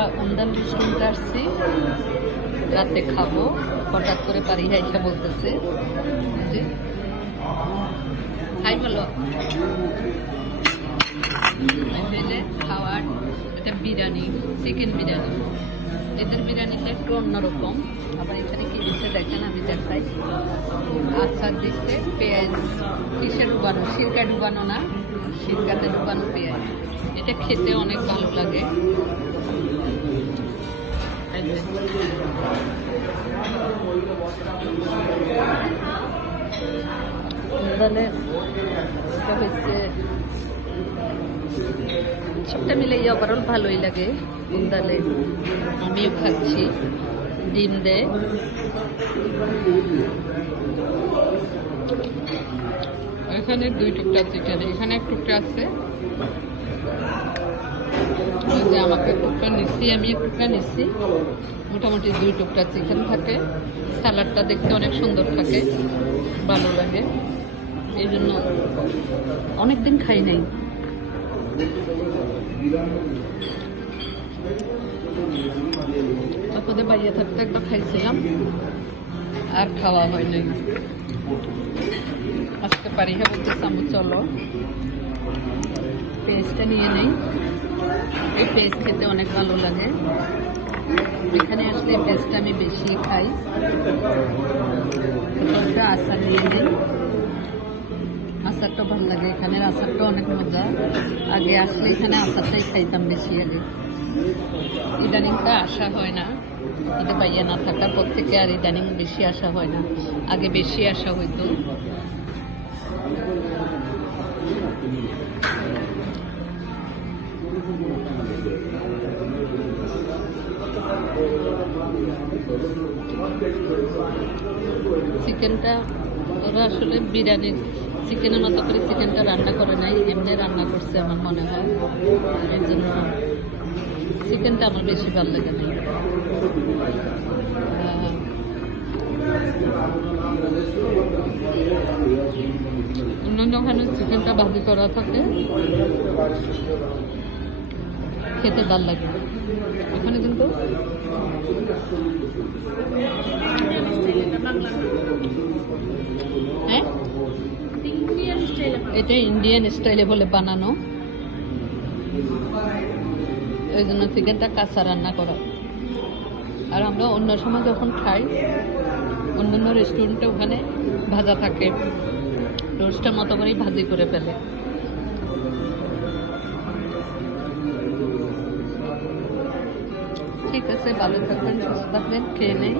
আমরা উন্দান রেস্টুরেন্টে আসছি। রাতে খাব, হঠাৎ করে পারি হাইসা বলতেছে। হাই, বলো। খাওয়ার এটা বিরিয়ানি চিকেন বিরিয়ানি। এদের বিরিয়ানিটা একটু অন্যরকম। আবার এখানে কি দিচ্ছে দেখেন, আমি দেখাই। আচার দিচ্ছে পেঁয়াজ কিসে ডুবানো সিরকা ডুবানো না? সিরকাতে ডুবানো পেঁয়াজ। এটা খেতে অনেক ভালো লাগে। সবটা মিলে ওভারঅল ভালোই লাগে উন্দালে আমিও খাচ্ছি ডিম দেয় এখানে দুই টুকটা চিকেন এখানে এক টুকটা আছে যে আমাকে টুকটা নিচ্ছি আমি টুকটা নিচ্ছি। মোটামুটি দুই টুকটা চিকেন থাকে। স্যালাডটা দেখতে অনেক সুন্দর থাকে, ভালো লাগে। এই জন্য অনেকদিন খাই নাই। তারপরে বাইরে থাকতে একটা খাইছিলাম, আর খাওয়া হয় নাই। আজকে পারি হ্যাঁ বলতে সামু চলো। পেস্টটা নিয়ে নেই। এই পেস্ট খেতে অনেক ভালো লাগে। এখানে আসলে পেস্টটা আমি বেশি খাই। একটা আচার নিয়ে নিই আচারটা ভালো লাগে। এখানের আচারটা অনেক মজা। আগে আসলে এখানে আচারটাই খাইতাম বেশি আগে। ইদানিংটা আসা হয় না। এটা পাইয়া না থাকার পর থেকে আর ইদানিং বেশি আসা হয় না। আগে বেশি আসা হইতো। চিকেনটা, ওরা আসলে বিরিয়ানির চিকেনের মতো করে চিকেনটা রান্না করে নাই, এমনি রান্না করছে আমার মনে হয়। এর জন্য চিকেনটা আমার বেশি ভালো লাগে না। অন্যান্য ওখানে চিকেনটা ভাজি করা থাকে। খেতে ভালো লাগে এটা ইন্ডিয়ান স্টাইলে বলে বানানো। ওই জন্য চিকেনটা কাঁচা রান্না করা। আর আমরা অন্য সময় যখন খাই, অন্যান্য রেস্টুরেন্টে ওখানে ভাজা থাকে। রোস্টের মতো করেই ভাজি করে ফেলে। ठीक से बालू थकन सुस्त बदले खेने